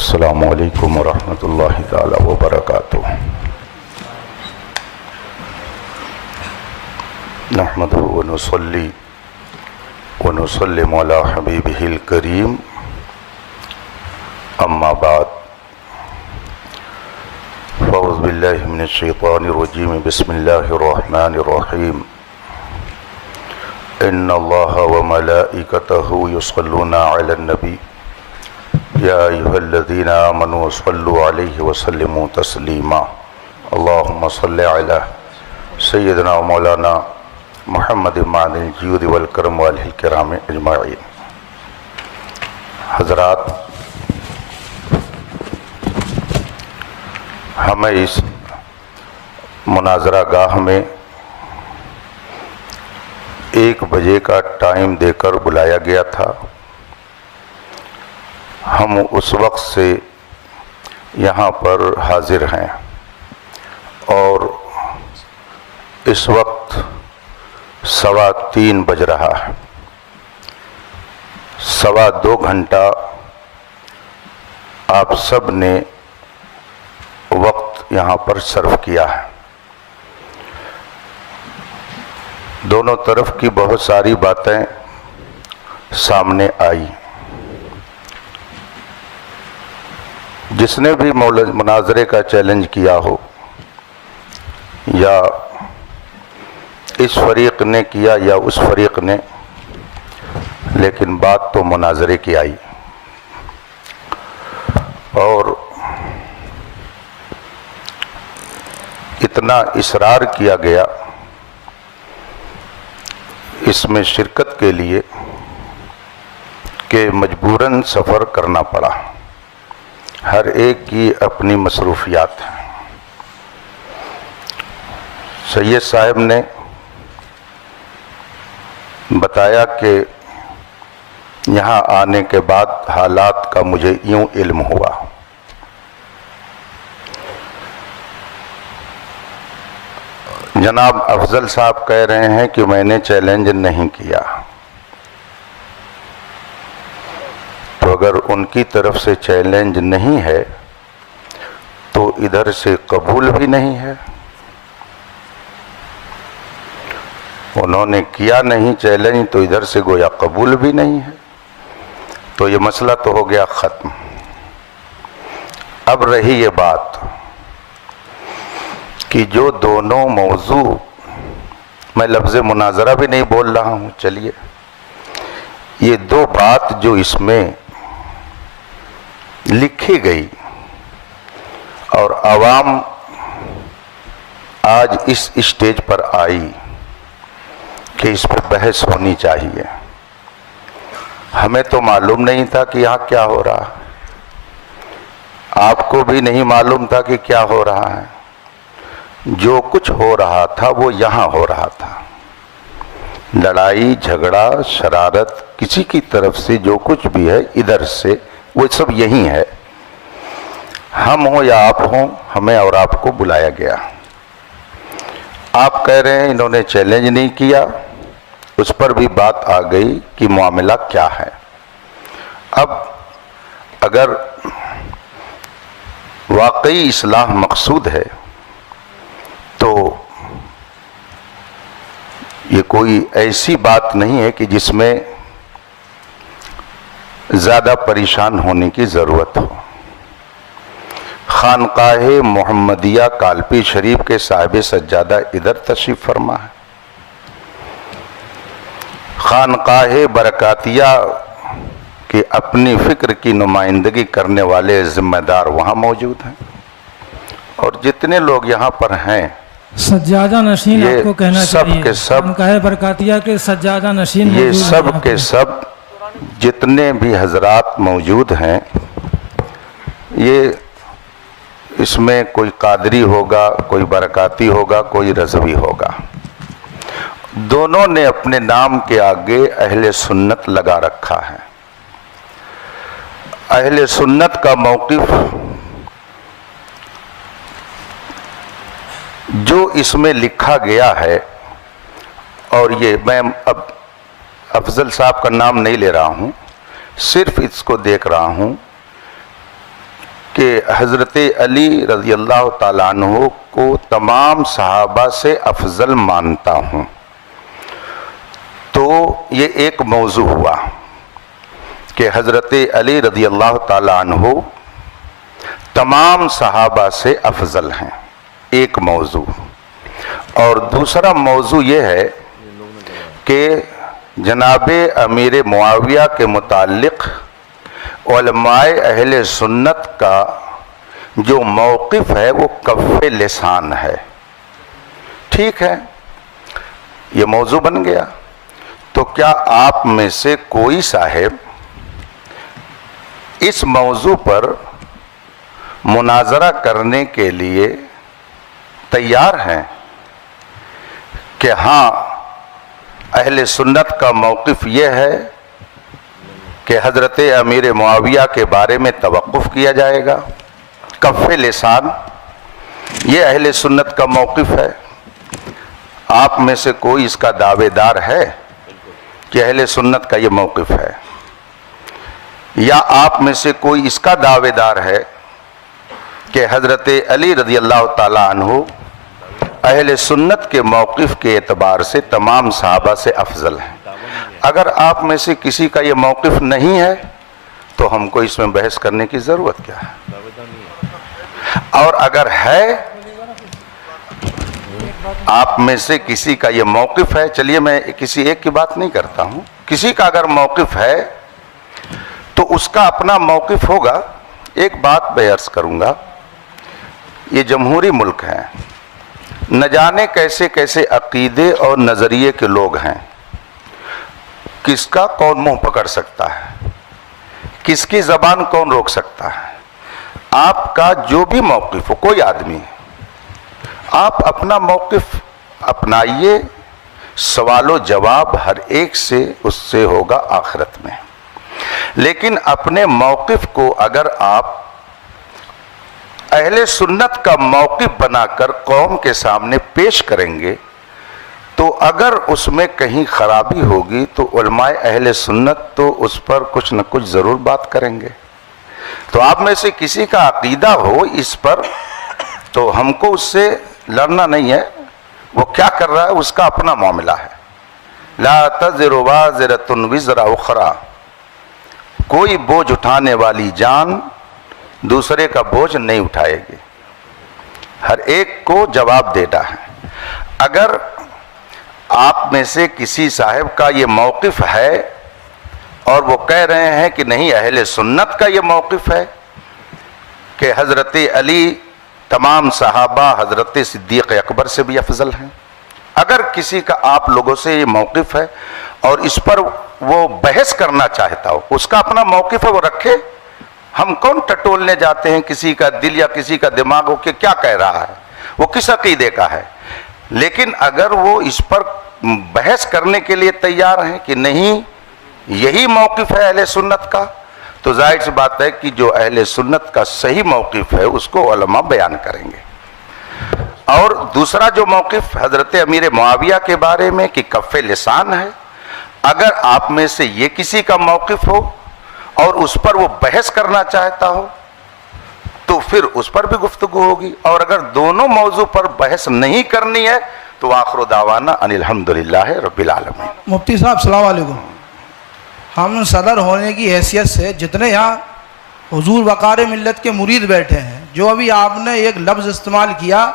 السلام علیکم ورحمۃ اللہ تعالی وبرکاتہ۔ نحمدہ ونصلی ونسلم علی حبیبہ الکریم، اما بعد، فاعوذ باللہ من الشیطان الرجیم، بسم اللہ الرحمن الرحیم۔ ان اللہ وملائکتہ یصلون علی النبی یا ایھا الذین آمنوا صلوا علیہ وسلموا تسلیما۔ اللہم صل علی سیدنا و مولانا محمد معدن الجود والکرم والہ الکرام اجمعین۔ حضرات، ہمیں اس مناظرہ گاہ میں 1 بجے کا ٹائم دے کر بلایا گیا تھا۔ ہم اس وقت سے یہاں پر حاضر ہیں اور اس وقت 3:15 بج رہا ہے۔ 2.25 گھنٹہ آپ سب نے وقت یہاں پر صرف کیا ہے۔ دونوں طرف کی بہت ساری باتیں سامنے آئی۔ جس نے بھی مناظرے کا چیلنج کیا ہو، یا اس فریق نے کیا یا اس فریق نے، لیکن بات تو مناظرے کی آئی، اور اتنا اصرار کیا گیا اس میں شرکت کے لیے کہ مجبوراً سفر کرنا پڑا۔ ہر ایک کی اپنی مصروفیات ہیں۔ سید صاحب نے بتایا کہ یہاں آنے کے بعد حالات کا مجھے یوں علم ہوا۔ جناب افضل صاحب کہہ رہے ہیں کہ میں نے چیلنج نہیں کیا، تو اگر ان کی طرف سے چیلنج نہیں ہے تو ادھر سے قبول بھی نہیں ہے۔ انہوں نے کیا نہیں چیلنج تو ادھر سے گویا قبول بھی نہیں ہے، تو یہ مسئلہ تو ہو گیا ختم۔ اب رہی یہ بات کہ جو دونوں موضوع، میں لفظ مناظرہ بھی نہیں بول رہا ہوں، چلیے، یہ 2 بات جو اس میں لکھی گئی اور عوام آج اس اسٹیج پر آئی کہ اس پر بحث ہونی چاہیے، ہمیں تو معلوم نہیں تھا کہ یہاں کیا ہو رہا ہے، آپ کو بھی نہیں معلوم تھا کہ کیا ہو رہا ہے۔ جو کچھ ہو رہا تھا وہ یہاں ہو رہا تھا۔ لڑائی جھگڑا شرارت کسی کی طرف سے جو کچھ بھی ہے ادھر سے، وہ سب یہی ہے۔ ہم ہوں یا آپ ہوں، ہمیں اور آپ کو بلایا گیا۔ آپ کہہ رہے ہیں انہوں نے چیلنج نہیں کیا، اس پر بھی بات آ گئی کہ معاملہ کیا ہے۔ اب اگر واقعی اصلاح مقصود ہے تو یہ کوئی ایسی بات نہیں ہے کہ جس میں زیادہ پریشان ہونے کی ضرورت ہو۔ خانقاہ محمدیہ کالپی شریف کے صاحب سجادہ ادھر تشریف فرما ہے، خانقاہ برکاتیہ کی اپنی فکر کی نمائندگی کرنے والے ذمہ دار وہاں موجود ہیں، اور جتنے لوگ یہاں پر ہیں سجادہ نشین، آپ کو کہنا چاہیے کے سب خانقاہ برکاتیہ کے سجادہ نشین یہ موجود سب ہیں۔ کے سب جتنے بھی حضرات موجود ہیں، یہ اس میں کوئی قادری ہوگا، کوئی برکاتی ہوگا، کوئی رضوی ہوگا، دونوں نے اپنے نام کے آگے اہل سنت لگا رکھا ہے۔ اہل سنت کا موقف جو اس میں لکھا گیا ہے، اور یہ میں اب افضل صاحب کا نام نہیں لے رہا ہوں، صرف اس کو دیکھ رہا ہوں کہ حضرت علی رضی اللہ تعالیٰ عنہ کو تمام صحابہ سے افضل مانتا ہوں، تو یہ ایک موضوع ہوا کہ حضرت علی رضی اللہ تعالیٰ عنہ تمام صحابہ سے افضل ہیں، ایک موضوع۔ اور دوسرا موضوع یہ ہے کہ جناب امیر معاویہ کے متعلق علماء اہل سنت کا جو موقف ہے وہ کف لسان ہے۔ ٹھیک ہے، یہ موضوع بن گیا، تو کیا آپ میں سے کوئی صاحب اس موضوع پر مناظرہ کرنے کے لیے تیار ہیں کہ ہاں اہل سنت کا موقف یہ ہے کہ حضرت امیر معاویہ کے بارے میں توقف کیا جائے گا، کف لسان، یہ اہل سنت کا موقف ہے؟ آپ میں سے کوئی اس کا دعوے دار ہے کہ اہل سنت کا یہ موقف ہے؟ یا آپ میں سے کوئی اس کا دعوے دار ہے کہ حضرت علی رضی اللہ تعالیٰ عنہ اہل سنت کے موقف کے اعتبار سے تمام صحابہ سے افضل ہیں؟ اگر آپ میں سے کسی کا یہ موقف نہیں ہے تو ہم کو اس میں بحث کرنے کی ضرورت کیا ہے؟ اور اگر ہے، آپ میں سے کسی کا یہ موقف ہے، چلیے میں کسی ایک کی بات نہیں کرتا ہوں، کسی کا اگر موقف ہے تو اس کا اپنا موقف ہوگا۔ ایک بات میں عرض کروں گا، یہ جمہوری ملک ہے، نہ جانے کیسے کیسے عقیدے اور نظریے کے لوگ ہیں، کس کا کون منہ پکڑ سکتا ہے، کس کی زبان کون روک سکتا ہے؟ آپ کا جو بھی موقف ہو، کوئی آدمی، آپ اپنا موقف اپنائیے، سوال و جواب ہر ایک سے اس سے ہوگا آخرت میں۔ لیکن اپنے موقف کو اگر آپ اہل سنت کا موقف بنا کر قوم کے سامنے پیش کریں گے تو اگر اس میں کہیں خرابی ہوگی تو علماء اہل سنت تو اس پر کچھ نہ کچھ ضرور بات کریں گے۔ تو آپ میں سے کسی کا عقیدہ ہو اس پر تو ہم کو اس سے لڑنا نہیں ہے، وہ کیا کر رہا ہے اس کا اپنا معاملہ ہے۔ لا تزر وازرۃ وزر اخری، کوئی بوجھ اٹھانے والی جان دوسرے کا بوجھ نہیں اٹھائے گی، ہر ایک کو جواب دینا ہے۔ اگر آپ میں سے کسی صاحب کا یہ موقف ہے اور وہ کہہ رہے ہیں کہ نہیں اہل سنت کا یہ موقف ہے کہ حضرت علی تمام صحابہ حضرت صدیق اکبر سے بھی افضل ہیں، اگر کسی کا آپ لوگوں سے یہ موقف ہے اور اس پر وہ بحث کرنا چاہتا ہو، اس کا اپنا موقف ہے، وہ رکھے۔ ہم کون ٹٹولنے جاتے ہیں کسی کا دل یا کسی کا دماغ ہو کہ کیا کہہ رہا ہے، وہ کس عقیدے کا ہے؟ لیکن اگر وہ اس پر بحث کرنے کے لیے تیار ہیں کہ نہیں یہی موقف ہے اہل سنت کا، تو ظاہر سی بات ہے کہ جو اہل سنت کا صحیح موقف ہے اس کو علماء بیان کریں گے۔ اور دوسرا جو موقف حضرت امیر معاویہ کے بارے میں کہ کف لسان ہے، اگر آپ میں سے یہ کسی کا موقف ہو اور اس پر وہ بحث کرنا چاہتا ہو تو پھر اس پر بھی گفتگو ہوگی، اور اگر دونوں موضوع پر بحث نہیں کرنی ہے تو آخر دعوانا ان الحمدللہ رب العالمین۔ مفتی صاحب السلام علیکم، ہم صدر ہونے کی حیثیت سے جتنے یہاں حضور وقار ملت کے مرید بیٹھے ہیں، جو ابھی آپ نے ایک لفظ استعمال کیا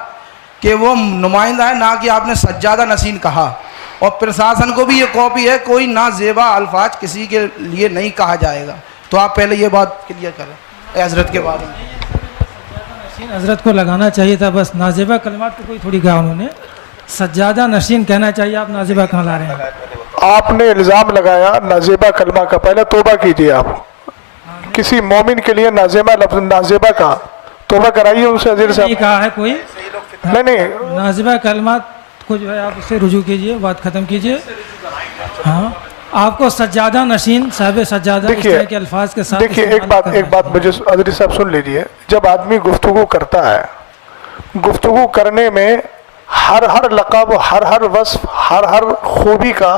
کہ وہ نمائندہ ہے، نہ کہ آپ نے سجادہ نشین کہا، اور پرشاسن کو بھی یہ کاپی ہے، کوئی نازیبا الفاظ کسی کے لیے نہیں کہا جائے گا، تو آپ پہلے یہ بات کلیئر کریں حضرت کے بارے میں۔ حضرت کو لگانا چاہیے تھا، بس نازیبہ کلمات کو کوئی تھوڑی کہا انہوں نے، سجادہ نشین کہنا چاہیے، آپ نازیبہ کہاں لا رہے ہیں؟ آپ نے الزام لگایا نازیبہ کلمہ کا، پہلے توبہ کیجئے۔ آپ کسی مومن کے لیے نازیبہ کا توبہ کرائیے ان سے عزیز صاحب۔ نہیں کہا ہے کوئی، نہیں نازیبہ کلمات کو جو ہے آپ اس سے رجوع کیجئے، بات ختم کیجئے۔ ہاں آپ کو سجادہ نشین، صاحب سجادہ اس طرح کے الفاظ کے ساتھ دیکھیے ایک بات مجھے عزیز صاحب سن لیجئے، جب آدمی گفتگو کرتا ہے، گفتگو کرنے میں ہر لقب، ہر وصف، ہر خوبی کا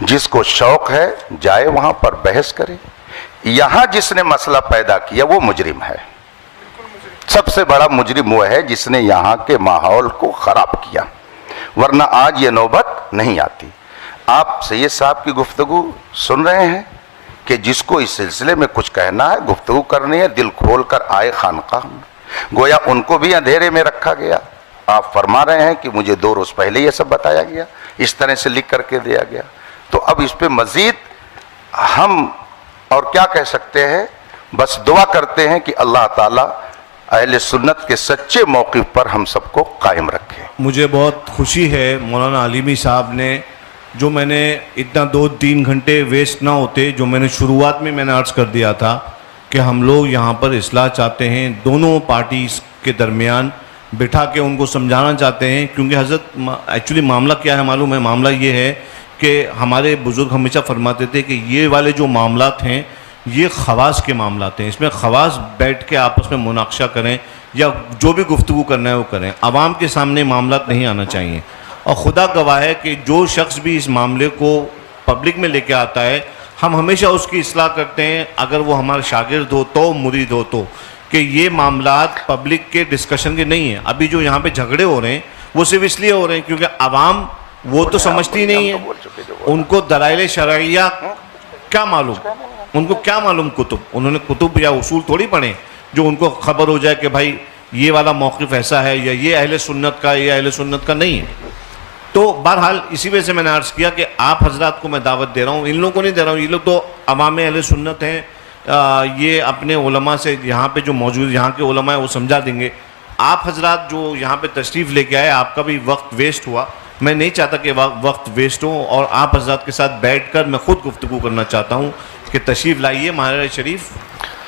جس کو شوق ہے جائے وہاں پر بحث کرے. یہاں جس نے مسئلہ پیدا کیا وہ مجرم ہے. سب سے بڑا مجرم وہ ہے جس نے یہاں کے ماحول کو خراب کیا, ورنہ آج یہ نوبت نہیں آتی. آپ سید صاحب کی گفتگو سن رہے ہیں کہ جس کو اس سلسلے میں کچھ کہنا ہے, گفتگو کرنی ہے, دل کھول کر آئے خانقاہ میں. گویا ان کو بھی اندھیرے میں رکھا گیا. آپ فرما رہے ہیں کہ مجھے 2 روز پہلے یہ سب بتایا گیا, اس طرح سے لکھ کر کے دیا گیا. تو اب اس پہ مزید ہم اور کیا کہہ سکتے ہیں, بس دعا کرتے ہیں کہ اللہ تعالیٰ اہل سنت کے سچے موقف پر ہم سب کو قائم رکھے. مجھے بہت خوشی ہے مولانا علیمی صاحب نے, جو میں نے اتنا 2-3 گھنٹے ویسٹ نہ ہوتے, جو میں نے شروعات میں نے عرض کر دیا تھا کہ ہم لوگ یہاں پر اصلاح چاہتے ہیں, دونوں پارٹیز کے درمیان بٹھا کے ان کو سمجھانا چاہتے ہیں. کیونکہ حضرت ایکچولی معاملہ کیا ہے معلوم ہے, معاملہ یہ ہے کہ ہمارے بزرگ ہمیشہ فرماتے تھے کہ یہ والے جو معاملات ہیں یہ خواص کے معاملات ہیں, اس میں خواص بیٹھ کے آپس میں مناقشہ کریں یا جو بھی گفتگو کرنا ہے وہ کریں, عوام کے سامنے معاملات نہیں آنا چاہیے. اور خدا گواہ ہے کہ جو شخص بھی اس معاملے کو پبلک میں لے کے آتا ہے, ہم ہمیشہ اس کی اصلاح کرتے ہیں, اگر وہ ہمارا شاگرد ہو تو, مرید ہو تو, کہ یہ معاملات پبلک کے ڈسکشن کے نہیں ہیں. ابھی جو یہاں پہ جھگڑے ہو رہے ہیں وہ صرف اس لیے ہو رہے ہیں کیونکہ عوام وہ تو سمجھتی نہیں ہے, ان کو دلائل شرعیہ کیا معلوم, ان کو کیا معلوم کتب, انہوں نے کتب یا اصول تھوڑی پڑھے جو ان کو خبر ہو جائے کہ بھائی یہ والا موقف ایسا ہے یا یہ اہل سنت کا یا اہل سنت کا نہیں ہے. تو بہرحال اسی وجہ سے میں نے عرض کیا کہ آپ حضرات کو میں دعوت دے رہا ہوں, ان لوگوں کو نہیں دے رہا ہوں, یہ لوگ تو عوام اہل سنت ہیں, یہ اپنے علماء سے یہاں پہ جو موجود یہاں کے علماء ہیں وہ سمجھا دیں گے. آپ حضرات جو یہاں پہ تشریف لے کے آئے, آپ کا بھی وقت ویسٹ ہوا, میں نہیں چاہتا کہ وقت ویسٹ ہو, اور آپ حضرات کے ساتھ بیٹھ کر میں خود گفتگو کرنا چاہتا ہوں کہ تشریف لائیے مہاراج شریف,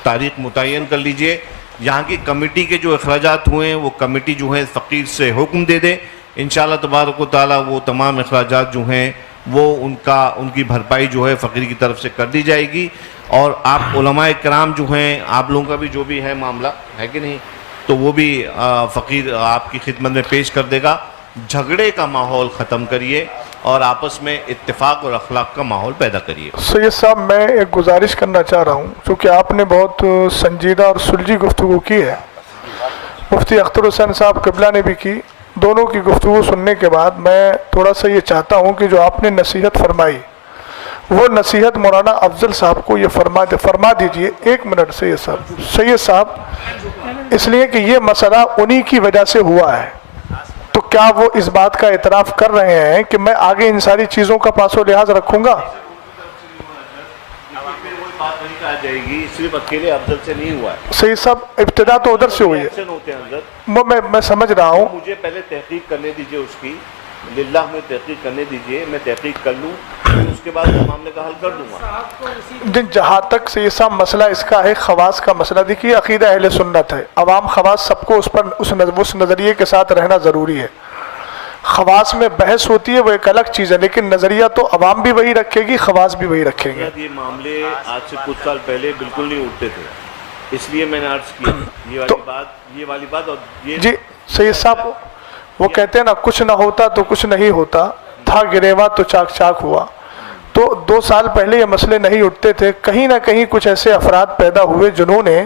تاریخ متعین کر لیجئے. یہاں کی کمیٹی کے جو اخراجات ہوئے ہیں وہ کمیٹی جو ہے فقیر سے حکم دے دے, انشاءاللہ تبارک و تعالیٰ وہ تمام اخراجات جو ہیں وہ ان کی بھرپائی جو ہے فقیر کی طرف سے کر دی جائے گی. اور آپ علماء کرام جو ہیں, آپ لوگوں کا بھی جو بھی ہے معاملہ ہے کہ نہیں, تو وہ بھی فقیر آپ کی خدمت میں پیش کر دے گا. جھگڑے کا ماحول ختم کریے اور آپس میں اتفاق اور اخلاق کا ماحول پیدا کریے. سید صاحب میں ایک گزارش کرنا چاہ رہا ہوں, چونکہ آپ نے بہت سنجیدہ اور سلجھی گفتگو کی ہے, مفتی اختر حسین صاحب قبلہ نے بھی کی. دونوں کی گفتگو سننے کے بعد میں تھوڑا سا یہ چاہتا ہوں کہ جو آپ نے نصیحت فرمائی وہ نصیحت مولانا افضل صاحب کو یہ فرما دیجئے. 1 منٹ سید صاحب, اس لیے کہ یہ مسئلہ انہی کی وجہ سے ہوا ہے, تو کیا وہ اس بات کا اعتراف کر رہے ہیں کہ میں آگے ان ساری چیزوں کا پاس و لحاظ رکھوں گا؟ بات نہیں کہا جائے گی, صرف اکیلے افضل سے نہیں ہوا ہے. سید صاحب ابتدا تو ادھر سے ہوئی ہے, میں سمجھ رہا ہوں. مجھے پہلے تحقیق کرنے دیجئے, اس کی للہ میں تحقیق کرنے دیجئے, میں تحقیق کر لوں, اس کے بعد معاملے کا حل کر دوں گا. جہاں تک سید صاحب مسئلہ اس کا ہے خواص کا مسئلہ, دیکھیے عقیدہ اہل سنت ہے, عوام خواص سب کو اس نظریے کے ساتھ رہنا ضروری ہے. خواص میں بحث ہوتی ہے وہ ایک الگ چیز ہے, لیکن نظریہ تو عوام بھی وہی رکھے گی, خواص بھی وہی رکھیں گے. یہ معاملے آج سے کچھ سال پہلے بالکل نہیں اٹھتے تھے, اس لیے میں نے عرض کیا یہ والی بات. اور یہ جی سید صاحب وہ کہتے ہیں نا, کچھ نہ ہوتا تو کچھ نہیں ہوتا, تھا گریوا تو چاک چاک ہوا. تو 2 سال پہلے یہ مسئلے نہیں اٹھتے تھے, کہیں نہ کہیں کچھ ایسے افراد پیدا ہوئے جنہوں نے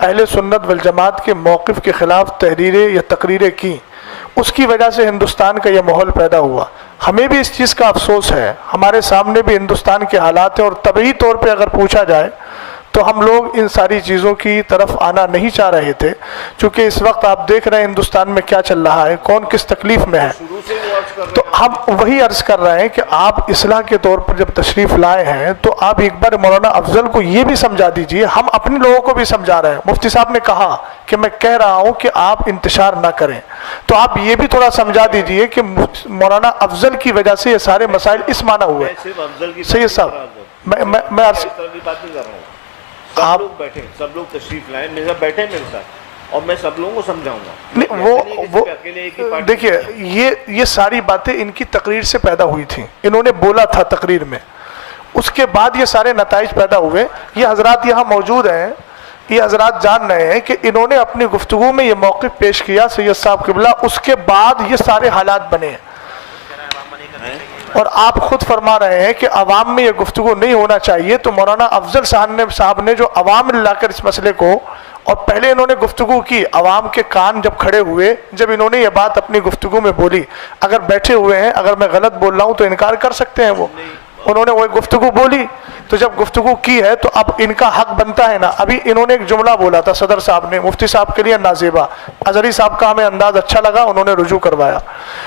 اہل سنت والجماعت کے موقف کے خلاف تحریریں یا تقریریں کی, اس کی وجہ سے ہندوستان کا یہ ماحول پیدا ہوا. ہمیں بھی اس چیز کا افسوس ہے, ہمارے سامنے بھی ہندوستان کے حالات ہیں, اور طبعی طور پہ اگر پوچھا جائے تو ہم لوگ ان ساری چیزوں کی طرف آنا نہیں چاہ رہے تھے, چونکہ اس وقت آپ دیکھ رہے ہیں ہندوستان میں کیا چل رہا ہے, کون کس تکلیف میں ہے. تو ہم وہی عرض کر رہے ہیں کہ آپ اصلاح کے طور پر جب تشریف لائے ہیں تو آپ ایک بار مولانا افضل کو یہ بھی سمجھا دیجئے, ہم اپنے لوگوں کو بھی سمجھا رہے ہیں. مفتی صاحب نے کہا کہ میں کہہ رہا ہوں کہ آپ انتشار نہ کریں, تو آپ یہ بھی تھوڑا سمجھا دیجئے کہ مولانا افضل کی وجہ سے یہ سارے مسائل اس معنی ہوئے. سید صاحب میں عرض سب لوگ بیٹھیں, سب لوگ تشریف لائیں, میرے ساتھ بیٹھیں میرے ساتھ, اور میں سب لوگوں کو سمجھاؤں گا. وہ دیکھیے یہ ساری باتیں ان کی تقریر سے پیدا ہوئی تھیں, انہوں نے بولا تھا تقریر میں, اس کے بعد یہ سارے نتائج پیدا ہوئے. یہ حضرات یہاں موجود ہیں, یہ حضرات جان رہے ہیں کہ انہوں نے اپنی گفتگو میں یہ موقف پیش کیا سید صاحب قبلہ, اس کے بعد یہ سارے حالات بنے ہیں. اور آپ خود فرما رہے ہیں کہ عوام میں یہ گفتگو نہیں ہونا چاہیے، تو مولانا افضل صاحب نے جو عوام میں لا کر اس مسئلے کو، اور پہلے انہوں نے گفتگو کی، عوام کے کان جب کھڑے ہوئے، جب انہوں نے یہ بات اپنی گفتگو میں بولی، اگر بیٹھے ہوئے ہیں، اگر میں غلط بول رہا ہوں تو انکار کر سکتے ہیں وہ، انہوں نے وہ گفتگو بولی، تو جب گفتگو کی ہے تو اب ان کا حق بنتا ہے نا۔ ابھی انہوں نے ایک جملہ بولا تھا صدر صاحب نے، مفتی صاحب کے لیے نازیبا، اظہری صاحب کا ہمیں انداز اچھا لگا، انہوں نے رجوع کروایا۔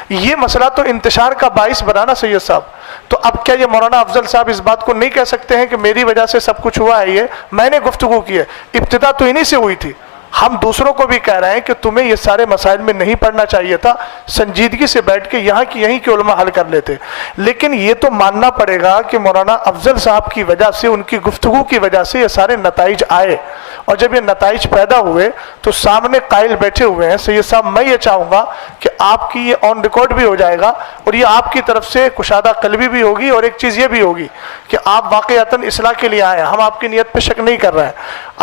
یہ مسئلہ تو انتشار کا باعث بنا نا سید صاحب، تو اب کیا یہ مولانا افضل صاحب اس بات کو نہیں کہہ سکتے ہیں کہ میری وجہ سے سب کچھ ہوا ہے، یہ میں نے گفتگو کی ہے، ابتدا تو انہی سے ہوئی تھی۔ ہم دوسروں کو بھی کہہ رہے ہیں کہ تمہیں یہ سارے مسائل میں نہیں پڑھنا چاہیے تھا، سنجیدگی سے بیٹھ کے یہیں کے علماء حل کر لیتے، لیکن یہ تو ماننا پڑے گا کہ مولانا افضل صاحب کی وجہ سے، ان کی گفتگو کی وجہ سے یہ سارے نتائج آئے، اور جب یہ نتائج پیدا ہوئے تو سامنے قائل بیٹھے ہوئے ہیں۔ سید صاحب میں یہ چاہوں گا کہ آپ کی یہ آن ریکارڈ بھی ہو جائے گا، اور یہ آپ کی طرف سے کشادہ قلبی بھی ہوگی، اور ایک چیز یہ بھی ہوگی کہ آپ واقعتاً اصلاح کے لیے آئے ہیں، ہم آپ کی نیت پہ شک نہیں کر رہے ہیں،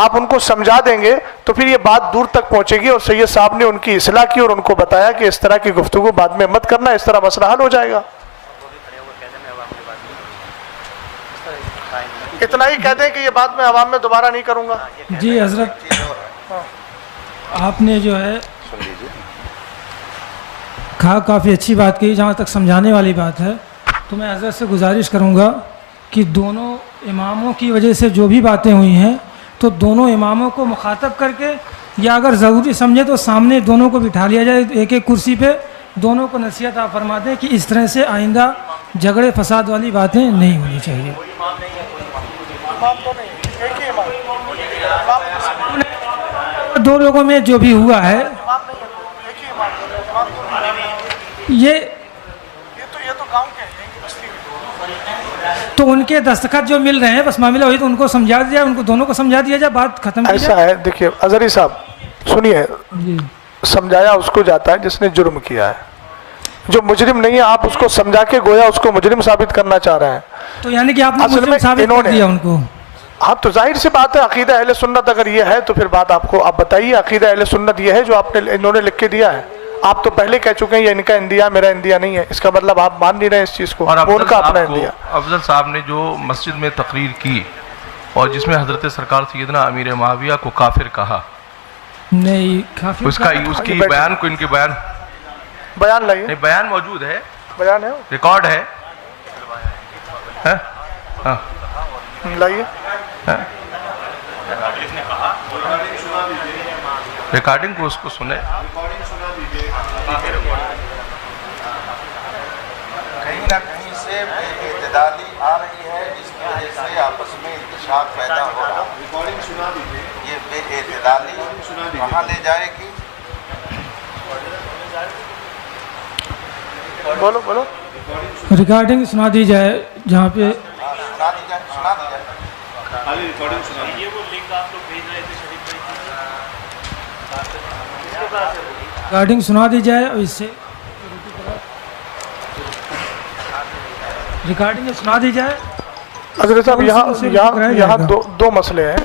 آپ ان کو سمجھا دیں گے تو پھر یہ بات دور تک پہنچے گی، اور سید صاحب نے ان کی اصلاح کی اور ان کو بتایا کہ اس طرح کی گفتگو بعد میں مت کرنا، اس طرح مسئلہ حل ہو جائے گا۔ اتنا ہی کہہ دیں کہ یہ بات میں عوام میں دوبارہ نہیں کروں گا۔ جی حضرت، آپ نے جو ہے کہا کافی اچھی بات کی، جہاں تک سمجھانے والی بات ہے تو میں حضرت سے گزارش کروں گا کہ دونوں اماموں کی وجہ سے جو بھی باتیں ہوئی ہیں تو دونوں اماموں کو مخاطب کر کے، یا اگر ضروری سمجھے تو سامنے دونوں کو بٹھا لیا جائے ایک ایک کرسی پہ، دونوں کو نصیحت آپ فرما دیں کہ اس طرح سے آئندہ جھگڑے فساد والی باتیں نہیں ہونی چاہیے۔ دو لوگوں میں جو بھی ہوا ہے یہ تو ان کے دستخط جو مل رہے ہیں، بس معاملہ ہوئی تو ان کو سمجھا دیا جائے، ان کو دونوں کو سمجھا دیا جائے، بات ختم کی ایسا جائے۔ ہے، دیکھیے اظہری صاحب سنیے، جی سمجھایا اس کو جاتا ہے جس نے جرم کیا ہے، جو مجرم نہیں ہے آپ اس کو سمجھا کے گویا اس کو مجرم ثابت کرنا چاہ رہے ہیں۔ تو یعنی کہ آپ نے اصل مجرم میں ثابت انہوں کر نے، دیا ان کو؟ ہاں تو ظاہر سی بات ہے، عقیدہ اہل سنت اگر یہ ہے تو پھر بات آپ بتائیے، عقیدہ اہل سنت یہ ہے جو انہوں نے لکھ کے دیا ہے۔ آپ تو پہلے کہہ چکے ہیں یہ ان کا اندیا میرا اندیا نہیں ہے، اس کا مطلب آپ مان نہیں رہے اس چیز کو، اور ان کا اپنا اندیا۔ افضل صاحب نے جو مسجد میں تقریر کی اور جس میں حضرت سرکار سیدنا امیر معاویہ کو کافر کہا، نہیں کافی اس کی بیان کو، ان کے بیان لائیے، نہیں بیان موجود ہے، بیان ہے ریکارڈ ہے، ہاں لائیے، ریکارڈنگ کو اس کو سنے۔ کہیں نہ کہیں سے بے اعتدالی آ رہی ہے، جس کی وجہ سے آپس میں انتشاق پیدا ہو رہا ہے۔ یہ بے اعتدالی کہاں لے جائے گی؟ بولو بولو، ریکارڈنگ سنا دی جائے جہاں پہ سنا دی جائے، سنا دی جائے۔ ریکارڈنگ سنا دی جائے، اور اس سے ریکارڈنگ سنا دی جائے۔ حضرت صاحب یہاں دو مسئلے ہیں۔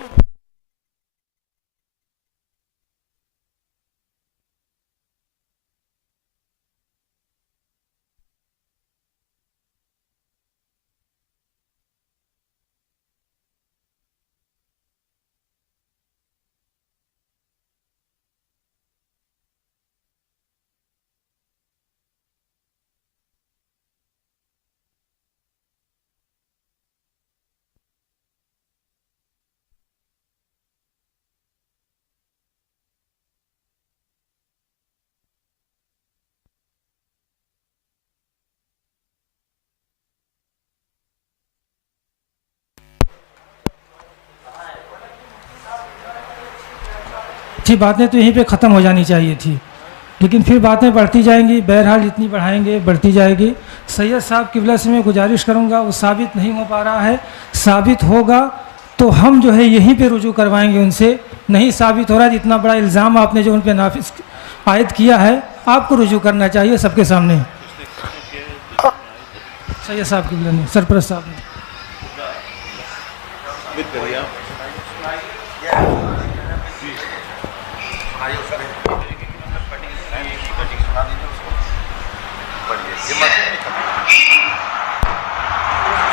اچھی باتیں تو یہیں پہ ختم ہو جانی چاہیے تھی، لیکن پھر باتیں بڑھتی جائیں گی، بہرحال جتنی بڑھائیں گے بڑھتی جائے گی۔ سید صاحب قبلہ سے میں گزارش کروں گا، وہ ثابت نہیں ہو پا رہا ہے، ثابت ہوگا تو ہم جو ہے یہیں پہ رجوع کروائیں گے ان سے۔ نہیں ثابت ہو رہا ہے، اتنا بڑا الزام آپ نے جو ان پہ نافذ عائد کیا ہے، آپ کو رجوع کرنا چاہیے سب کے سامنے۔ سید صاحب قبلہ نے، سرپرست صاحب نے۔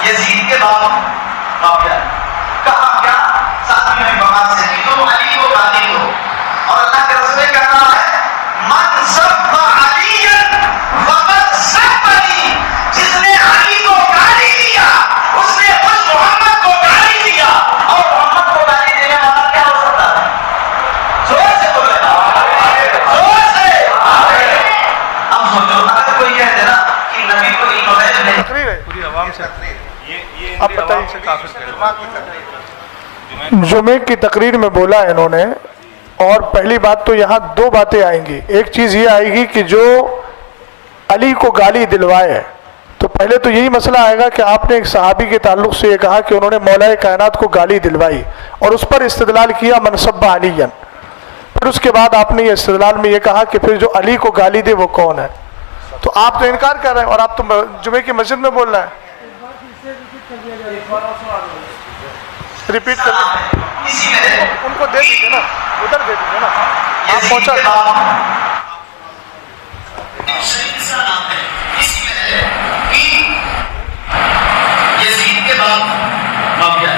یزید کے بعد معاویہ کہا کیا ساتھ میں بغاوت سے تم علی کو قاتل ہو اور اللہ کے رسول نے کہا ہے من سب علی فقد سبنی جس نے علی کو گالی دیا اس نے خود محمد کو گالی دیا اور محمد کو گالی دینے والا کیا ہو سکتا ہے زور سے بولے زور سے اب سوچو اگر کوئی کہہ دے نا کہ نبی کو علم غیب نہیں تقریر ہے پوری عوام سے آپ بتائیے سے کافر جمعے کی تقریر میں بولا ہے انہوں نے، اور پہلی بات تو یہاں دو باتیں آئیں گی. ایک چیز یہ آئے گی کہ جو علی کو گالی دلوائے، تو پہلے تو یہی مسئلہ آئے گا کہ آپ نے ایک صحابی کے تعلق سے یہ کہا کہ انہوں نے مولا کائنات کو گالی دلوائی اور اس پر استدلال کیا منصب علی. پھر اس کے بعد آپ نے یہ استدلال میں یہ کہا کہ پھر جو علی کو گالی دے وہ کون ہے. تو آپ تو انکار کر رہے ہیں اور آپ تو جمعے کی مسجد میں بول رہے ہیں. ریپیٹ کر ان کو دے دیجیے نا، ادھر دے دیجیے نا، آپ پہنچا یزید کے بعد معاویہ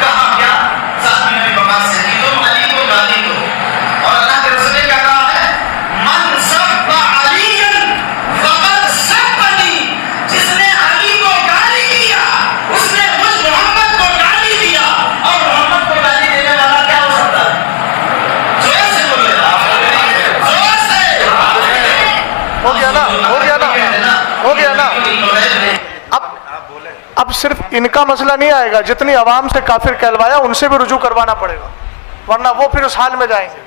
کہا کیا ساتھ میں بغاوت سے تم علی کو گالی دو اور اللہ کے رسول نے کہا ہے من سب علی فقد سبنی جس نے علی کو گالی دیا اس نے خود محمد کو گالی دیا اور محمد کو گالی دینے والا کیا ہو سکتا ہے زور سے بولے زور سے ہو گیا نا، ہو گیا نا، ہو گیا نا. اب صرف ان کا مسئلہ نہیں آئے گا، جتنی عوام سے کافر کہلوایا ان سے بھی رجوع کروانا پڑے گا، ورنہ وہ پھر اس حال میں جائیں گے.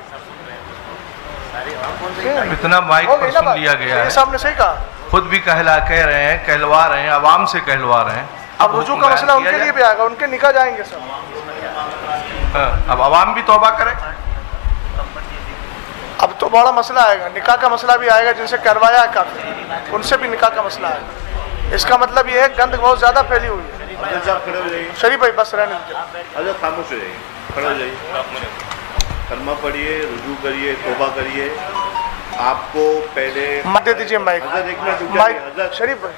اتنا مائک پر سن لیا گیا ہے، صاحب نے صحیح کہا. خود بھی کہہ رہے ہیں، کہلوا رہے ہیں، عوام سے کہلوا رہے ہیں. اب رجوع کا مسئلہ ان کے لیے بھی آئے گا، ان کے نکاح جائیں گے سب. اب عوام بھی توبہ کرے. اب تو بڑا مسئلہ آئے گا، نکاح کا مسئلہ بھی آئے گا، جن سے کروایا ہے کافر ان سے بھی نکاح کا مسئلہ آئے گا. اس کا مطلب یہ ہے گند بہت زیادہ پھیلی ہوئی ہے. شریف بھائی بس رہنے دیجیے. حضرت خاموش ہو جائیے، کھڑے ہو جائیے، کلمہ پڑھیے، رجوع کریے، توبہ کریے. آپ کو پہلے دے دیجیے مائک. حضرت ایک منٹ رک مائک جائیے، حضرت شریف بھائی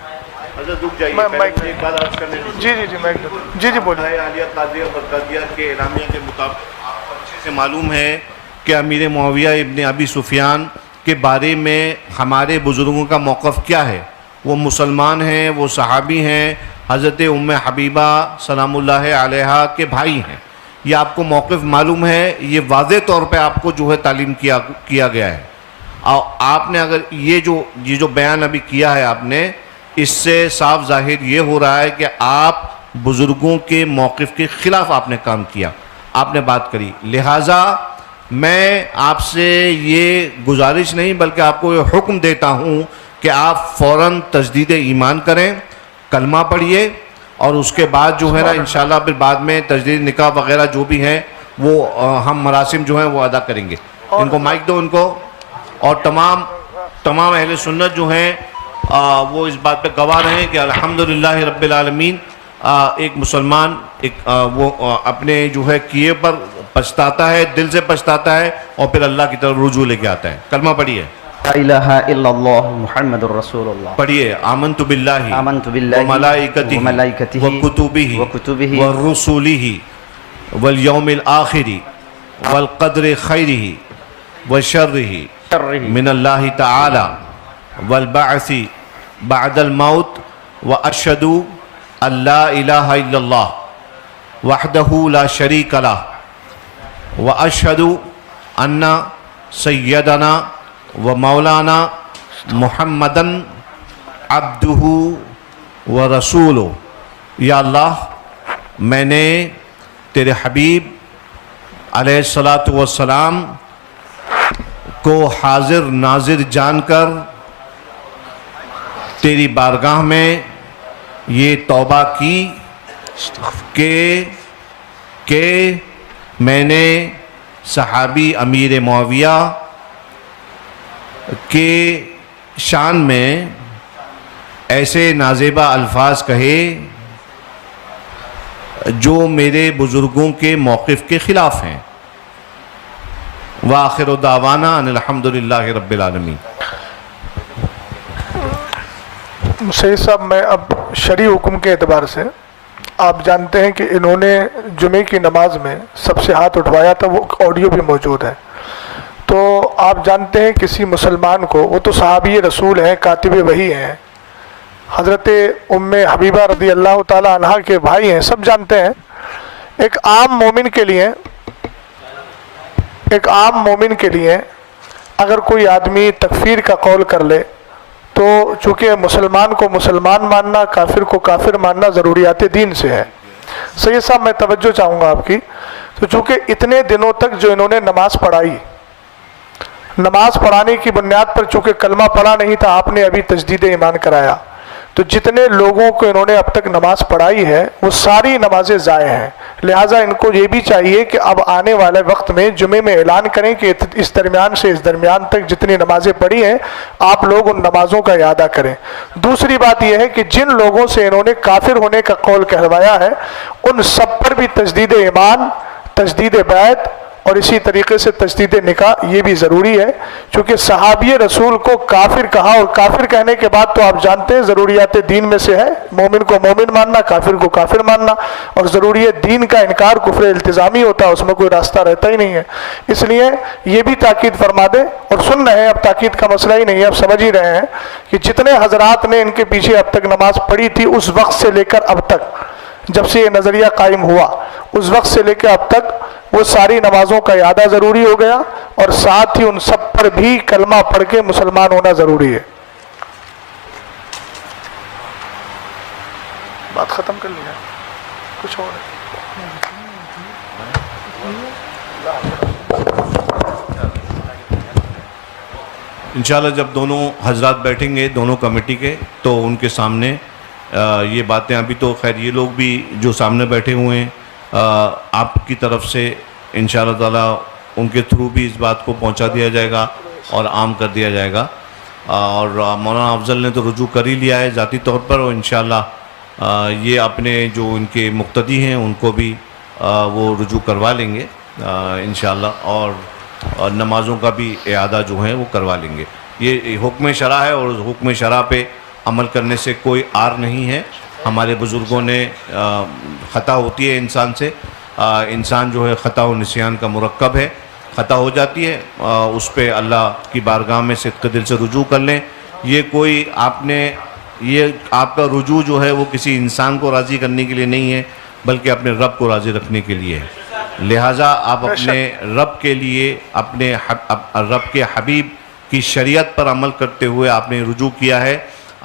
حضرت رک جائیے، مائک پہلے ایک بات عرض کرنے دیجیے. جی مائک جی بولیے. عالیہ قادریہ برقادیہ کے اعلامیہ کے مطابق آپ کو اچھے سے معلوم ہے کہ امیر معاویہ ابن ابی سفیان کے بارے میں ہمارے بزرگوں کا موقف کیا ہے. وہ مسلمان ہیں، وہ صحابی ہیں، حضرت ام حبیبہ سلام اللہ علیہا کے بھائی ہیں. یہ آپ کو موقف معلوم ہے، یہ واضح طور پہ آپ کو جو ہے تعلیم کیا گیا ہے. اور آپ نے اگر یہ جو بیان ابھی کیا ہے آپ نے، اس سے صاف ظاہر یہ ہو رہا ہے کہ آپ بزرگوں کے موقف کے خلاف آپ نے کام کیا، آپ نے بات کری. لہٰذا میں آپ سے یہ گزارش نہیں بلکہ آپ کو یہ حکم دیتا ہوں کہ آپ فوراً تجدید ایمان کریں، کلمہ پڑھیے، اور اس کے بعد جو ہے نا انشاءاللہ پھر بعد میں تجدید نکاح وغیرہ جو بھی ہیں وہ ہم مراسم جو ہیں وہ ادا کریں گے. ان کو مائک دو ان کو. اور تمام اہل سنت جو ہیں وہ اس بات پہ گواہ رہے ہیں کہ الحمدللہ رب العالمین ایک مسلمان وہ اپنے جو ہے کیے پر پچھتاتا ہے، دل سے پچھتاتا ہے اور پھر اللہ کی طرف رجوع لے کے آتا ہے. کلمہ پڑھیے. لا الہ الا اللہ محمد الرسول اللہ. پڑھیے. آمنت باللہ وملائکتہ وکتبہ ورسولہ والیوم الآخر والقدر خیرہ وشرہ من اللہ تعالی والبعث بعد الموت واشہد ان لا الہ الا اللہ وحدہ لا شریک لہ واشہد ان سیدنا و مولانا محمدن عبدہ و رسولہ. یا اللہ، میں نے تیرے حبیب علیہ الصلاۃ والسلام کو حاضر ناظر جان کر تیری بارگاہ میں یہ توبہ کی کہ میں نے صحابی امیر معاویہ کے شان میں ایسے نازیبہ الفاظ کہے جو میرے بزرگوں کے موقف کے خلاف ہیں. وآخر دعوانا ان الحمدللہ رب العالمین. سید صاحب، میں اب شرعی حکم کے اعتبار سے آپ جانتے ہیں کہ انہوں نے جمعے کی نماز میں سب سے ہاتھ اٹھوایا تھا، وہ آڈیو بھی موجود ہے. تو آپ جانتے ہیں کسی مسلمان کو، وہ تو صحابی رسول ہیں، کاتب وحی ہیں، حضرت ام حبیبہ رضی اللہ تعالی عنہ کے بھائی ہیں، سب جانتے ہیں. ایک عام مومن کے لیے اگر کوئی آدمی تکفیر کا قول کر لے تو چونکہ مسلمان کو مسلمان ماننا، کافر کو کافر ماننا ضروریات دین سے ہے. سید صاحب میں توجہ چاہوں گا آپ کی. تو چونکہ اتنے دنوں تک جو انہوں نے نماز پڑھائی، نماز پڑھانے کی بنیاد پر چونکہ کلمہ پڑھا نہیں تھا، آپ نے ابھی تجدید ایمان کرایا، تو جتنے لوگوں کو انہوں نے اب تک نماز پڑھائی ہے وہ ساری نمازیں ضائع ہیں. لہٰذا ان کو یہ بھی چاہیے کہ اب آنے والے وقت میں جمعے میں اعلان کریں کہ اس درمیان سے اس درمیان تک جتنی نمازیں پڑھی ہیں آپ لوگ ان نمازوں کا اعادہ کریں. دوسری بات یہ ہے کہ جن لوگوں سے انہوں نے کافر ہونے کا قول کہلوایا ہے ان سب پر بھی تجدید ایمان، تجدید بیعت اور اسی طریقے سے تجدید نکاح یہ بھی ضروری ہے. چونکہ صحابی رسول کو کافر کہا، اور کافر کہنے کے بعد تو آپ جانتے ہیں ضروریات دین میں سے ہے مومن کو مومن ماننا، کافر کو کافر ماننا، اور ضروریات دین کا انکار کفر التزامی ہوتا ہے، اس میں کوئی راستہ رہتا ہی نہیں ہے. اس لیے یہ بھی تاکید فرما دیں، اور سن رہے ہیں، اب تاکید کا مسئلہ ہی نہیں ہے، اب سمجھ ہی رہے ہیں کہ جتنے حضرات نے ان کے پیچھے اب تک نماز پڑھی تھی اس وقت سے لے کر اب تک، جب سے یہ نظریہ قائم ہوا اس وقت سے لے کے اب تک وہ ساری نمازوں کا اعادہ ضروری ہو گیا، اور ساتھ ہی ان سب پر بھی کلمہ پڑھ کے مسلمان ہونا ضروری ہے. بات ختم کر لیا، کچھ اور انشاءاللہ جب دونوں حضرات بیٹھیں گے دونوں کمیٹی کے تو ان کے سامنے یہ باتیں، ابھی تو خیر یہ لوگ بھی جو سامنے بیٹھے ہوئے ہیں آپ کی طرف سے انشاءاللہ تعالی ان کے تھرو بھی اس بات کو پہنچا دیا جائے گا اور عام کر دیا جائے گا. اور مولانا افضل نے تو رجوع کر ہی لیا ہے ذاتی طور پر، اور انشاءاللہ یہ اپنے جو ان کے مقتدی ہیں ان کو بھی وہ رجوع کروا لیں گے انشاءاللہ، اور نمازوں کا بھی اعادہ جو ہے وہ کروا لیں گے. یہ حکم شرع ہے، اور حکم شرع پہ عمل کرنے سے کوئی عار نہیں ہے. ہمارے بزرگوں نے خطا ہوتی ہے انسان سے، انسان جو ہے خطا و نسیان کا مرکب ہے، خطا ہو جاتی ہے، اس پہ اللہ کی بارگاہ میں صدق دل سے رجوع کر لیں. یہ کوئی آپ کا رجوع جو ہے وہ کسی انسان کو راضی کرنے کے لیے نہیں ہے، بلکہ اپنے رب کو راضی رکھنے کے لیے ہے. لہٰذا آپ اپنے رب کے لیے، اپنے رب کے حبیب کی شریعت پر عمل کرتے ہوئے آپ نے رجوع کیا ہے.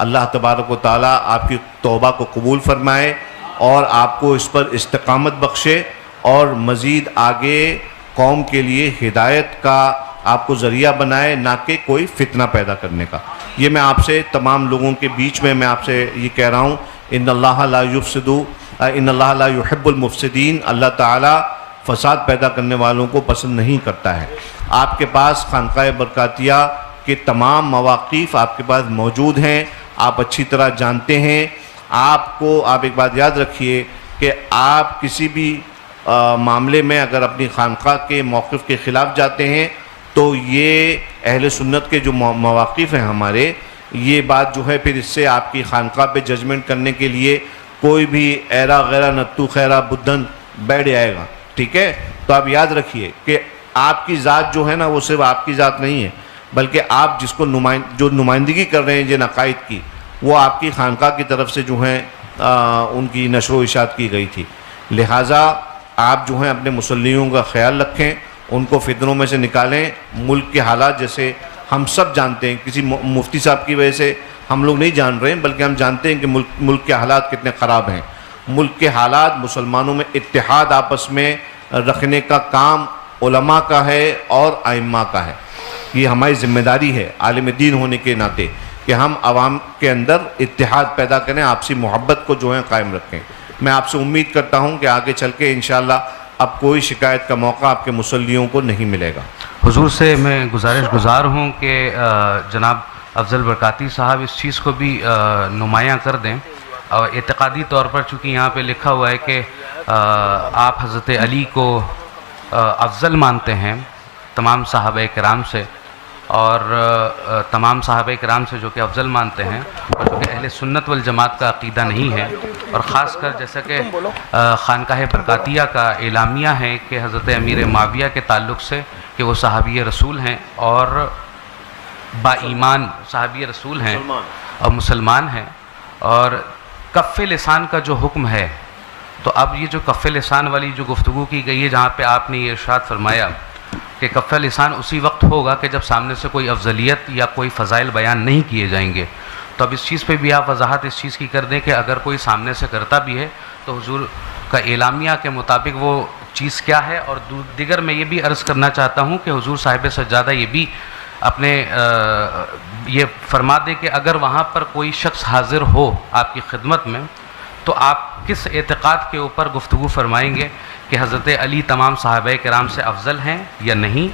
اللہ تبارک و تعالیٰ آپ کی توبہ کو قبول فرمائے اور آپ کو اس پر استقامت بخشے، اور مزید آگے قوم کے لیے ہدایت کا آپ کو ذریعہ بنائے، نہ کہ کوئی فتنہ پیدا کرنے کا. یہ میں آپ سے تمام لوگوں کے بیچ میں آپ سے یہ کہہ رہا ہوں، ان اللہ لا يحب المفسدین، اللہ تعالیٰ فساد پیدا کرنے والوں کو پسند نہیں کرتا ہے. آپ کے پاس خانقاہ برکاتیہ کے تمام مواقف آپ کے پاس موجود ہیں، آپ اچھی طرح جانتے ہیں. آپ ایک بات یاد رکھیے کہ آپ کسی بھی معاملے میں اگر اپنی خانقاہ کے موقف کے خلاف جاتے ہیں تو یہ اہل سنت کے جو مواقف ہیں ہمارے، یہ بات جو ہے پھر اس سے آپ کی خانقاہ پہ ججمنٹ کرنے کے لیے کوئی بھی ایرا غیرہ نتو خیرہ بدھن بیٹھ جائے گا. ٹھیک ہے؟ تو آپ یاد رکھیے کہ آپ کی ذات جو ہے نا وہ صرف آپ کی ذات نہیں ہے، بلکہ آپ جس کو جو نمائندگی کر رہے ہیں جن عقائد کی، وہ آپ کی خانقاہ کی طرف سے جو ہیں ان کی نشر و اشاعت کی گئی تھی. لہٰذا آپ جو ہیں اپنے مسلیوں کا خیال رکھیں، ان کو فتنوں میں سے نکالیں. ملک کے حالات جیسے ہم سب جانتے ہیں، کسی مفتی صاحب کی وجہ سے ہم لوگ نہیں جان رہے ہیں، بلکہ ہم جانتے ہیں کہ ملک کے حالات کتنے خراب ہیں. ملک کے حالات، مسلمانوں میں اتحاد آپس میں رکھنے کا کام علماء کا ہے اور ائمہ کا ہے. یہ ہماری ذمہ داری ہے عالم دین ہونے کے ناطے کہ ہم عوام کے اندر اتحاد پیدا کریں، آپسی محبت کو جو ہے قائم رکھیں. میں آپ سے امید کرتا ہوں کہ آگے چل کے انشاءاللہ اب کوئی شکایت کا موقع آپ کے مسلیوں کو نہیں ملے گا. حضور سے میں گزار ہوں کہ جناب افضل برکاتی صاحب اس چیز کو بھی نمایاں کر دیں. اور اعتقادی طور پر چونکہ یہاں پہ لکھا ہوا ہے کہ آپ حضرت علی کو افضل مانتے ہیں تمام صحابہ کرام سے، اور تمام صحابہ کرام سے جو کہ افضل مانتے ہیں اور جو کہ اہل سنت والجماعت کا عقیدہ نہیں ہے، اور خاص کر جیسا کہ خانقاہ برکاتیہ کا اعلامیہ ہے کہ حضرت امیر معاویہ کے تعلق سے کہ وہ صحابی رسول ہیں اور با ایمان صحابی رسول ہیں اور مسلمان ہیں، اور کف لسان کا جو حکم ہے، تو اب یہ جو کف لسان والی جو گفتگو کی گئی ہے جہاں پہ آپ نے یہ ارشاد فرمایا کہ کف لسان اسی وقت ہوگا کہ جب سامنے سے کوئی افضلیت یا کوئی فضائل بیان نہیں کیے جائیں گے، تو اب اس چیز پہ بھی آپ وضاحت اس چیز کی کر دیں کہ اگر کوئی سامنے سے کرتا بھی ہے تو حضور کا اعلامیہ کے مطابق وہ چیز کیا ہے، اور دیگر میں یہ بھی عرض کرنا چاہتا ہوں کہ حضور صاحب سجادہ یہ بھی اپنے یہ فرما دے کہ اگر وہاں پر کوئی شخص حاضر ہو آپ کی خدمت میں تو آپ کس اعتقاد کے اوپر گفتگو فرمائیں گے کہ حضرت علی تمام صحابہ کرام سے افضل ہیں یا نہیں،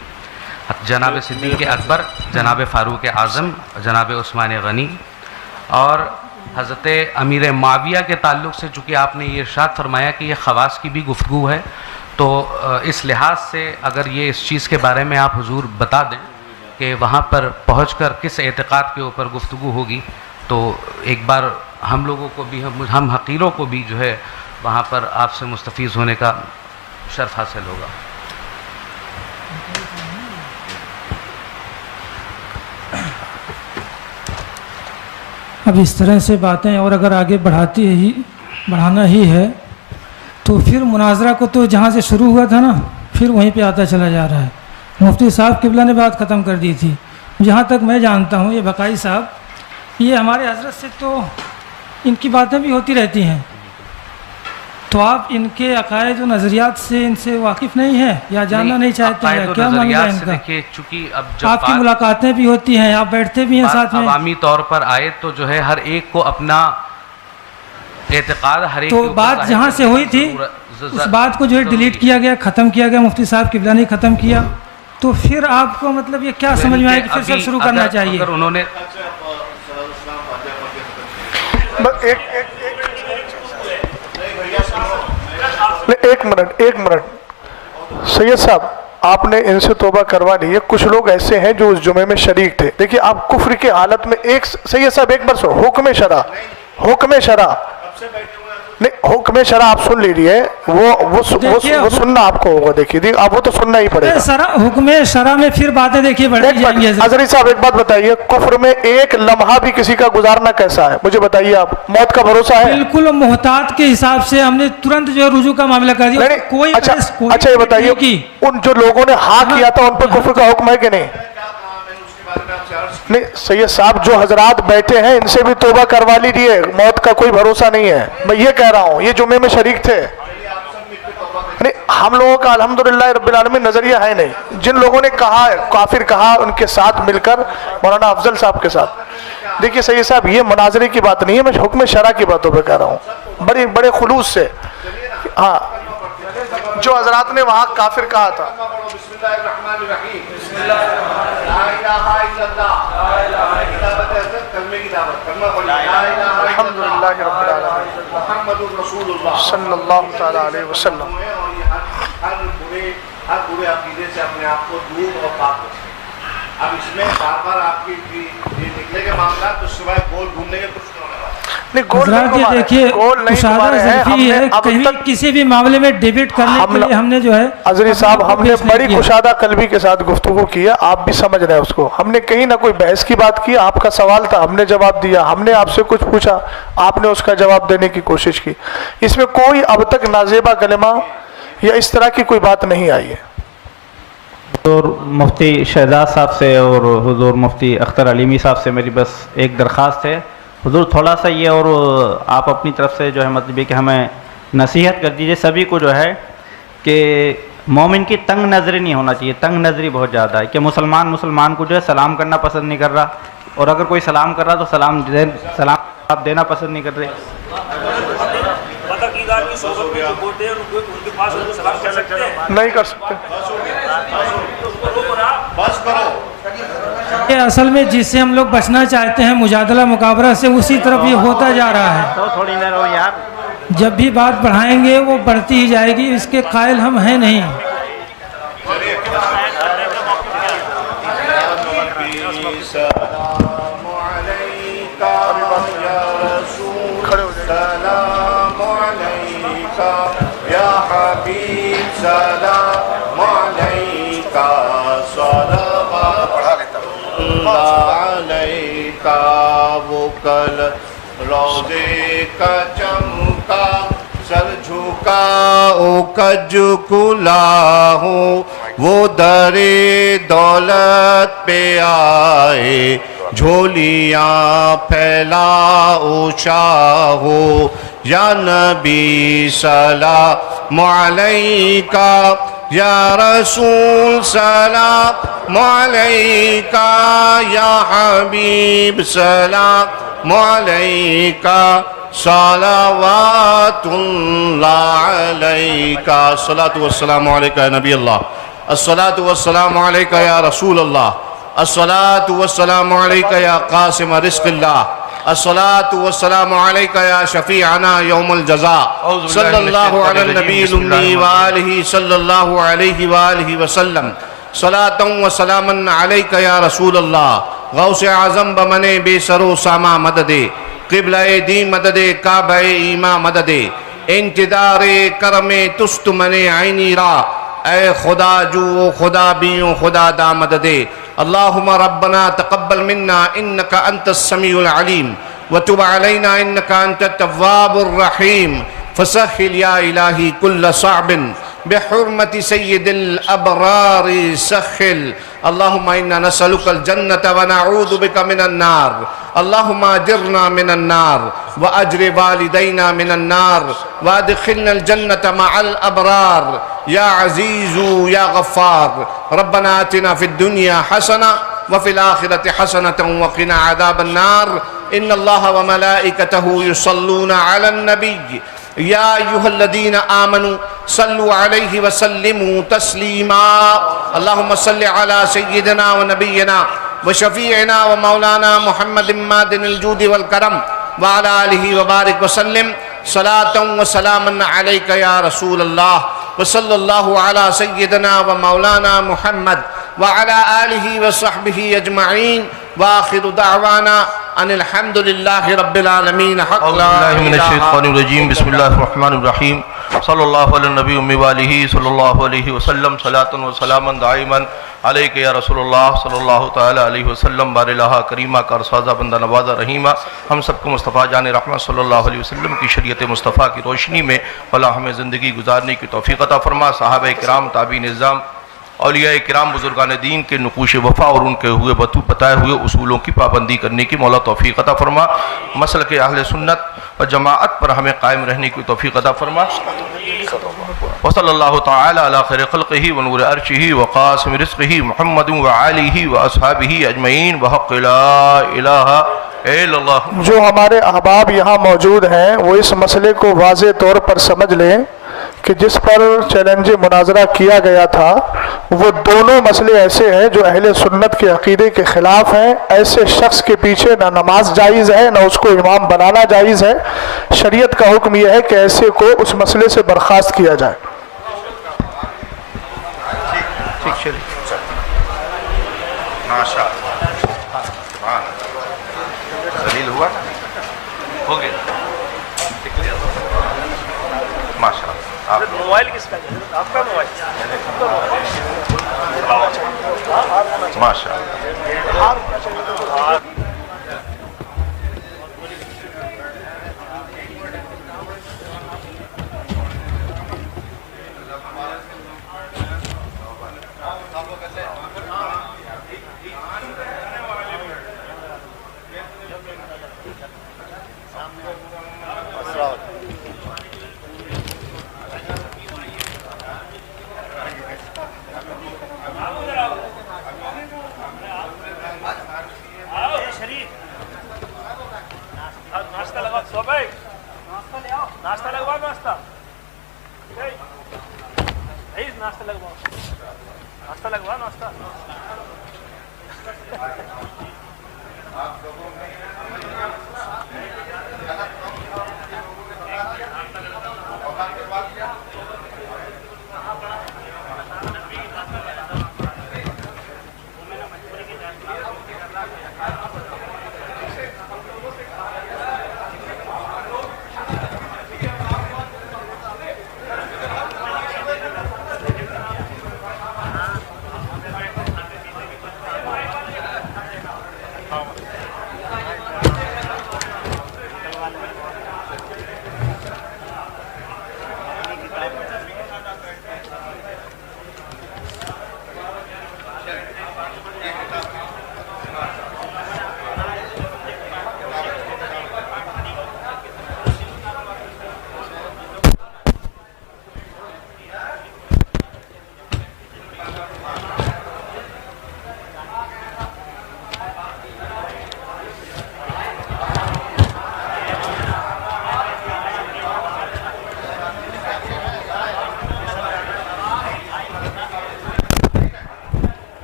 جناب صدیق اکبر، جناب فاروق اعظم، جناب عثمان غنی، اور حضرت امیر معاویہ کے تعلق سے چونکہ آپ نے یہ ارشاد فرمایا کہ یہ خواص کی بھی گفتگو ہے، تو اس لحاظ سے اگر یہ اس چیز کے بارے میں آپ حضور بتا دیں کہ وہاں پر پہنچ کر کس اعتقاد کے اوپر گفتگو ہوگی، تو ایک بار ہم لوگوں کو بھی ہم حقیروں کو بھی جو ہے وہاں پر آپ سے مستفیض ہونے کا شرف حاصل ہوگا۔ اب اس طرح سے باتیں اور اگر آگے بڑھانا ہی ہے تو پھر مناظرہ کو تو جہاں سے شروع ہوا تھا نا پھر وہیں پہ آتا چلا جا رہا ہے۔ مفتی صاحب قبلہ نے بات ختم کر دی تھی، جہاں تک میں جانتا ہوں یہ بقائی صاحب یہ ہمارے حضرت سے تو ان کی باتیں بھی ہوتی رہتی ہیں، تو آپ ان کے عقائد و نظریات سے ان سے واقف نہیں ہیں یا جاننا نہیں چاہتے ہیں؟ کیا معاملہ ہے ان کا؟ دیکھیے چونکہ اب جب آپ کی ملاقاتیں بھی ہوتی ہیں، آپ بیٹھتے بھی ہیں ساتھ میں، عوامی طور پر آئے تو جو ہے ہر ایک کو اپنا اعتقاد ہر ایک تو بات جہاں سے ہوئی تھی اس بات کو جو ہے ڈیلیٹ کیا گیا، ختم کیا گیا، مفتی صاحب قبلہ نے ختم کیا، تو پھر آپ کو مطلب یہ کیا سمجھ میں آئے کہ پھر سب شروع کرنا چاہیے؟ اگر انہوں نے ایک منٹ سید صاحب، آپ نے ان سے توبہ کروا لی ہے، کچھ لوگ ایسے ہیں جو اس جمعے میں شریک تھے۔ دیکھیے آپ کفر کی حالت میں سید صاحب ایک بار سو حکم شرع نہیں، حکم شرع آپ سن لیجیے، وہ سننا آپ کو ہوگا، دیکھیے آپ وہ تو سننا ہی پڑے گا۔ حکم شرع میں پھر باتیں دیکھیے بڑھتی جائیں گی۔ حضرت صاحب ایک بات بتائیے، کفر میں ایک لمحہ بھی کسی کا گزارنا کیسا ہے؟ مجھے بتائیے، آپ موت کا بھروسہ ہے؟ بالکل محتاط کے حساب سے ہم نے ترنت جو رجوع کا معاملہ کر دیا۔ کوئی اچھا یہ بتائیے، ان جو لوگوں نے ہاں کیا تھا ان پر کفر کا حکم ہے کہ نہیں؟ نہیں سید صاحب، جو حضرات بیٹھے ہیں ان سے بھی توبہ کروا لیجیے، موت کا کوئی بھروسہ نہیں ہے، میں یہ کہہ رہا ہوں، یہ جمعے میں شریک تھے۔ نہیں، ہم لوگوں کا الحمدللہ رب العالمین نظریہ ہے نہیں، جن لوگوں نے کہا کافر کہا ان کے ساتھ مل کر مولانا افضل صاحب کے ساتھ، دیکھیے سید صاحب یہ مناظرے کی بات نہیں ہے، میں حکم شرع کی باتوں پہ کہہ رہا ہوں بڑے خلوص سے۔ ہاں، جو حضرات نے وہاں کافر کہا تھا، بسم اللہ الرحمن الرحیم، لا الہ الا اللہ، کتابت حضرت کلمے کی دعوت کرنا پڑی، لا الہ الا اللہ، الحمدللہ رب العالمین، محمد رسول اللہ صلی اللہ تعالی علیہ وسلم۔ اور یہ ہر برے عقیدے سے اپنے آپ کو دور اور پاک رکھیں۔ اب اس میں بار بار آپ کی یہ نکلے کے معاملات تو سوائے گول گھومنے کے کچھ حضرات یہ دیکھیے مشاہدہ ظرفی ہے، کہیں کسی بھی معاملے میں ڈیبیٹ کرنے کے لیے ہم نے جو ہے حضرت صاحب ہم نے بڑی کشادہ قلبی کے ساتھ گفتگو کیا، آپ بھی سمجھ رہے ہیں اس کو، ہم نے کہیں نہ کوئی بحث کی بات کی، آپ کا سوال تھا ہم نے جواب دیا، ہم نے آپ سے کچھ پوچھا آپ نے اس کا جواب دینے کی کوشش کی، اس میں کوئی اب تک نازیبہ کلمہ یا اس طرح کی کوئی بات نہیں آئی ہے۔ حضور مفتی شہزاد صاحب سے اور حضور مفتی اختر علیمی صاحب سے میری بس ایک درخواست ہے، حضور تھوڑا سا یہ اور آپ اپنی طرف سے جو ہے مطلب کہ ہمیں نصیحت کر دیجئے سبھی کو جو ہے کہ مومن کی تنگ نظری نہیں ہونا چاہیے، تنگ نظری بہت زیادہ ہے کہ مسلمان کو جو ہے سلام کرنا پسند نہیں کر رہا، اور اگر کوئی سلام کر رہا تو سلام دینا پسند نہیں کر رہے۔ نہیں کر سکتے، یہ اصل میں جس سے ہم لوگ بچنا چاہتے ہیں مجادلہ مقابلہ سے، اسی طرف یہ ہوتا جا رہا ہے۔ تو تھوڑی دیر ہو یار، جب بھی بات بڑھائیں گے وہ بڑھتی ہی جائے گی، اس کے قائل ہم ہیں نہیں۔ روضے کا چمکا سر جھکاؤ کج کلا ہو وہ در دولت پہ آئے جھولیاں پھیلاؤ شاہو یا نبی سلام علیکہ یا رسول سلام علیکہ یا حبیب سلام علیکہ صلوات اللہ علیکہ الصلاة والسلام علیکہ یا نبی اللہ الصلاة والسلام علیکہ یا رسول اللہ الصلاة والسلام علیکہ یا قاسم رزق اللہ الصلاة والسلام علیکہ یا شفیعنا یوم الجزاء صلی اللہ علی النبی الامی وآلہ صلی اللہ علیہ وآلہ وسلم صلاة و سلاما علیکہ یا رسول اللہ غوث اعظم بمن بے سر و ساما مدد قبلہ دی مدد کعبہ ایمہ مدد انتدار کرم تست من عینی را اے خدا جو خدا بیوں خدا دا مدد اللہم ربنا تقبل منا انکا انت السمیع العلیم وتب علینا انکا انت التواب الرحیم فسخل یا الہی کل صعب بحرمت سید الابرار سخل اللہم انا نسألک الجنة ونعوذ بک من النار اللہم اجرنا من النار واجر والدینا من النار وادخلنا الجنة مع الابرار یا عزیز یا غفار ربنا آتنا فی الدنیا حسنة وفي الآخرة حسنة وقنا عذاب النار إن الله وملائكته يصلون على النبي يا أيها الذين آمنوا صلوا عليه وسلموا تسليما اللهم صل على سيدنا ونبينا وشفيعنا ومولانا محمد مادن الجود والكرم وعلى آله وبارك وسلم صلاة وسلاما عليك يا رسول الله وصلى الله على سيدنا ومولانا محمد وعلى آله وصحبه أجمعين وآخر دعوانا أن الحمد لله رب العالمين حق أعوذ بالله من الشيطان الرجيم بسم الله الرحمن الرحيم صلى الله على النبي وآله صلى الله عليه وسلم صلاة وسلاما دائما عليك يا رسول الله صلی اللہ تعالیٰ علیہ وسلم بار الہ کریمہ کا رسازہ بندہ نوازہ رحیمہ ہم سب کو مصطفیٰ جان رحمت صلی اللہ علیہ وسلم کی شریعت مصطفیٰ کی روشنی میں اللہ ہمیں زندگی گزارنے کی توفیق عطا فرما صحابہ کرام تابعین نظام اولیاء کرام بزرگان دین کے نقوش وفا اور ان کے ہوئے بتائے ہوئے اصولوں کی پابندی کرنے کی مولا توفیق عطا فرما مسلک اہل سنت و جماعت پر ہمیں قائم رہنے کی توفیق عطا فرما وصلی اللہ تعالی علی خیر خلقہ ونور عرشہ وقاسم رزقہ محمد وآلہ واصحابہ اجمعین بحق لا الہ الا اللہ. جو ہمارے احباب یہاں موجود ہیں وہ اس مسئلے کو واضح طور پر سمجھ لیں کہ جس پر چیلنج مناظرہ کیا گیا تھا وہ دونوں مسئلے ایسے ہیں جو اہل سنت کے عقیدے کے خلاف ہیں. ایسے شخص کے پیچھے نہ نماز جائز ہے نہ اس کو امام بنانا جائز ہے. شریعت کا حکم یہ ہے کہ ایسے کو اس مسئلے سے برخاست کیا جائے. موبائل کس کا ہے؟ آپ کا موبائل ماشاء اللہ.